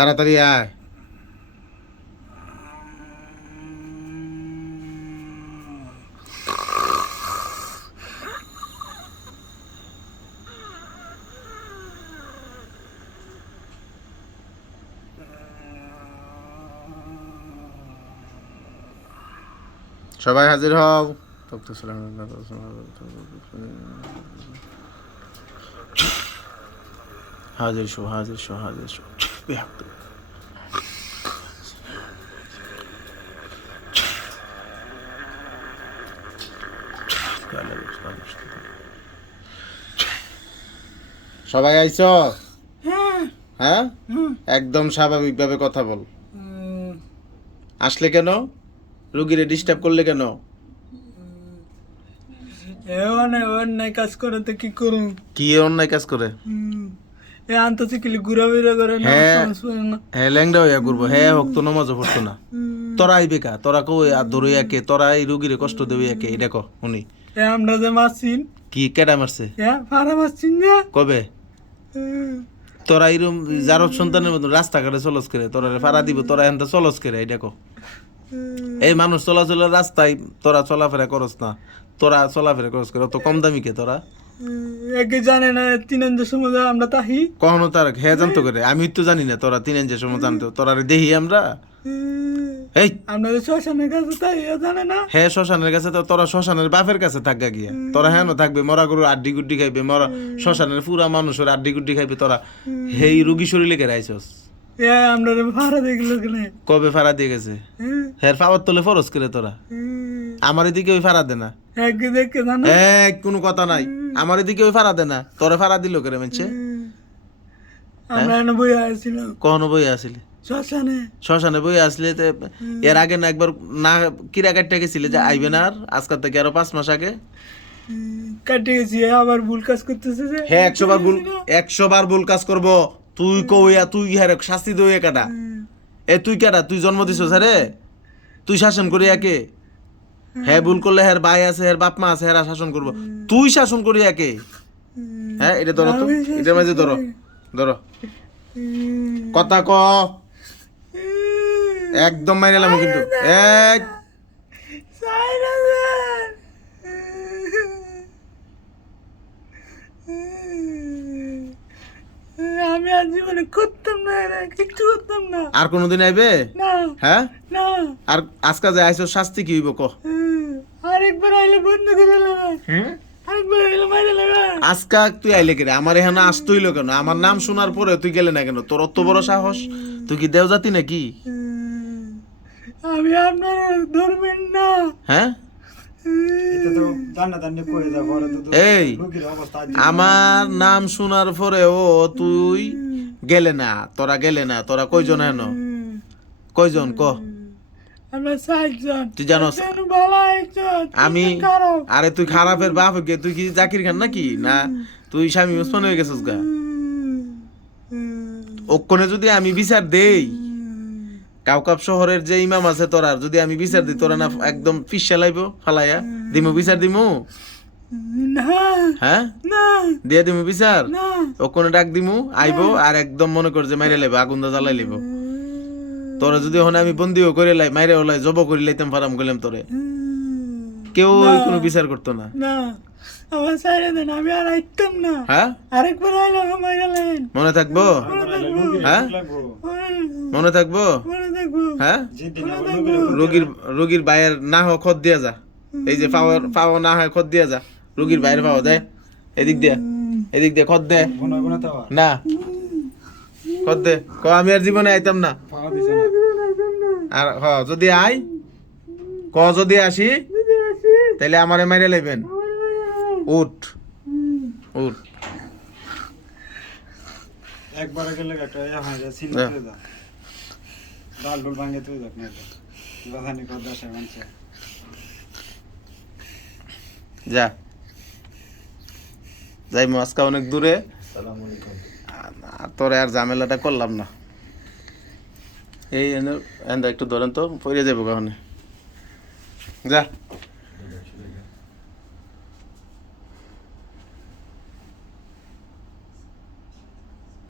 তাড়াতাড়ি আয়। সবাই হাজির হও। হাজির শো, হাজির শো, হাজির শো। সবাই আইছো? হ্যাঁ, একদম স্বাভাবিকভাবে কথা বল। আসলে কেন? রোগীরে ডিস্টার্ব করলে কেন? অন্যায় কাজ করে তো কি করুন? কি অন্যায় কাজ করে? আন্তর্জাতিক ঘুরাফেরা করে না, হ্যাঁ ল্যাংডা হইয়া করবো। হ্যাঁ হোক তো নমাজও পড়তো না। তোরা আইবে কা? তোরা কই আর ধরে একে? তোরা এই রোগীরে কষ্ট দেবে একে? এটা ক উনি আমরা যে মারছিন। কি কেডা মারছে? ফাড়া মারছিন না কবে? তোরা এরম যার সন্তানের মতো রাস্তাঘাটে চলস করে তোরা ফাড়া দিব? তোরা এখান চলস করে এটা ক? এই মানুষ চলাচলের রাস্তায় তোরা চলাফেরা করস না, তোরা চলাফেরা করস করে তো কম দামি কে তোরা? একে জানে না 3 সময় আমরা তাহি কখনো তার হ্যাঁ জানতো করে? আমি তো জানি না তোরা 3 সময় জানতো। তোরা দেখি আমরা এই আমরা শ্মশানের কাছে তাই জানে না। হ্যাঁ শ্মশানের কাছে তো তোরা শ্মশানের বাপের কাছে থাকা গিয়া তোরা হ্যাঁ থাকবে মরা গরুর আড্ডি গুড্ডি খাইবে, মরা শ্মশানের পুরা মানুষের আড্ডি গুড্ডি খাইবে। তোরা হেই রুগী শরীরে কে রাইছস? আমরা ফাড়া দেখলো কেনে? কবে ফাড়া দিয়ে গেছে? হ্যাঁ পাওয়ার তোলে ফরস করে তোরা। আমার এদিকে ওই ফাড়া দে না। দেখে জানো কোনো কথা নাই। আমার এদিকে ওই ফাড়া দে না। তোরে ফাড়া দিল করে মেনছে? আমরা এনে বই আসছিলাম। কখনো বই আসিলি? শ্মশানে বই আসলে এর আগে না একবার না কিরা কাটতে গেছিলে যে আইবে না আর আজকাল থেকে আরো 5 মাস আগে কাটে গেছি। আবার ভুল কাজ করতেছে যে হ্যাঁ 100 বার ভুল কাজ করবো। তুই কইয়া তুই হ্যাঁ শাস্তি দই কাটা। তুই কাটা? তুই জন্ম দিছস রে? তুই শাসন করি একে? হ্যাঁ ভুল করলে হ্যাঁ ভাই আছে, হ্যাঁ বাপ মা আছে, হ্যাঁ শাসন করবো। তুই শাসন করি একে? হ্যাঁ এটা ধরো তো, এটার মাঝে ধরো ধরো কথা ক। একদম মাইরে এলাম কিন্তু। আমি আর জীবনে করতাম না, কিচ্ছু করতাম না। আর কোনদিন আইবে? না হ্যাঁ না। আর আজকে যে আইছো শাস্তি কি হইব ক? আরেকবার আইলে বন্ধ করে দেবে। আরেকবার আইলে মাইরে দেবে। আজকা তুই আইলে কেন? আমার এখানে আসতে হইলো কেন? আমার নাম শোনার পরে তুই গেলে না কেন? তোর অত বড় সাহস? তুই কি দেওজাতি নাকি? আমি আপনার ধরবেন না। হ্যাঁ এই আমার নাম শোনার পরেও তুই গেলে না? তোরা গেলে না? তোরা কয়জন হেন? কয়জন ক? আমরা 4 জন। তুই জানোস আমি? আরে তুই খারাপের বাপ গে? তুই কি জাকির খান নাকি? না তুই স্বামী ওসমান হয়ে গেছিস গা? ওক্ষণে যদি আমি বিচার দেই, কাউকাপ শহরের যে ইমাম আছে তোরার যদি আমি বিচার দিই, তোরা না একদম পিসা লাইব ফালাইয়া দিমু? বিচার দিমু? হ্যাঁ দিয়ে দিমু বিচার? ওখানে ডাক দিমু আইবো আর একদম মনে কর যে মাইরে লাইব, আগুন দা জ্বালাই লাইব। তোরা যদি ওখানে আমি বন্দিও করে লাই, মাইরে ওলাই জব করে লাইতাম ফারাম গেলাম তোরে, কেউ কোনো বিচার করতো না। আমার সাইরে দেন, আমি আর আইতাম না। হ্যাঁ আরেকবার আইলাম মাইরা লাইন। মনে থাকবো? হ্যাঁ মনে থাকবো? হ্যাঁ রোগীর বাইরের না হোক খত দিয়া যা। এই যে পাওয়া না হয় খত দিয়া যা। রোগীর বাইরে পাওয়া যায় এদিক দিয়ে খত দে না, খত দে ক। আমি আর জীবনে আইতাম না। আর যদি আই ক, যদি আসি তাহলে আমারে মাইরে লাইবেন। উঠ উঠ। একবারে গেলে একটা হয় যে সিন করে দাও, ডাল ডুল ভাঙে তুই দেখ না, বাধানি কর দাসে মানছে যা যাই আজকে অনেক দূরে। তোরে আর ঝামেলাটা করলাম না। এই একটু ধরেন তো পড়ে যাবো কখনো। যা।